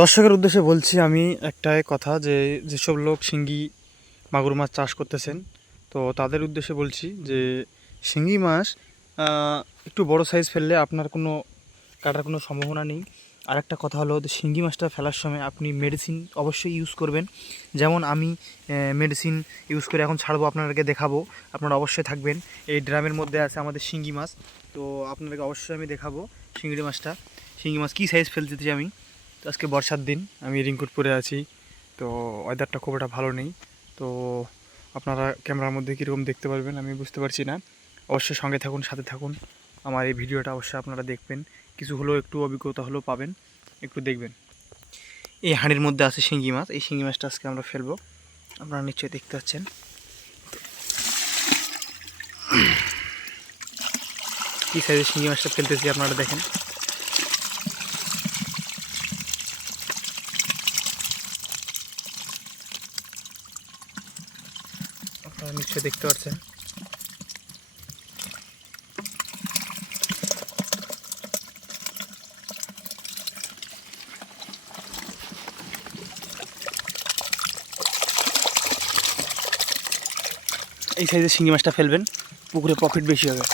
দর্শকের উদ্দেশ্যে বলছি আমি একটাই কথা যে যেসব লোক শিঙ্গি মাগুর মাছ চাষ করতেছেন, তো তাদের উদ্দেশ্যে বলছি যে শিঙ্গি মাছ একটু বড় সাইজ ফেললে আপনার কোনো কাটার কোনো সম্ভাবনা নেই। আর একটা কথা হলো যে শিঙ্গি মাছটা ফেলার সময় আপনি মেডিসিন অবশ্যই ইউজ করবেন। যেমন আমি মেডিসিন ইউজ করে এখন ছাড়বো, আপনাদেরকে দেখাবো। আপনারা অবশ্যই থাকবেন। এই ড্রামের মধ্যে আছে আমাদের শিঙ্গি মাছ, তো আপনাদেরকে অবশ্যই আমি দেখাবো শিঙ্গি মাছ কী সাইজ ফেলতেছি আমি। তো আজকে বর্ষার দিন, আমি রেইনকোট পরে আছি, তো ওয়েদারটা খুব একটা ভালো নেই। তো আপনারা ক্যামেরার মধ্যে কীরকম দেখতে পারবেন আমি বুঝতে পারছি না। অবশ্যই সঙ্গে থাকুন, সাথে থাকুন, আমার এই ভিডিওটা অবশ্যই আপনারা দেখবেন। কিছু হলেও একটু অভিজ্ঞতা হলেও পাবেন, একটু দেখবেন। এই হাঁড়ির মধ্যে আছে শিঙ্গি মাছ, এই শিঙ্গি মাছটা আজকে আমরা ফেলবো। আপনারা নিশ্চয়ই দেখতে পাচ্ছেন কী সাইজের শিঙ্গি মাছটা ফেলতেছি, আপনারা দেখেন। আপনারা নিশ্চয়ই দেখতে পাচ্ছেন। এই সাইজের শিঙ্গি মাছটা ফেলবেন, পুকুরে প্রফিট বেশি হবে।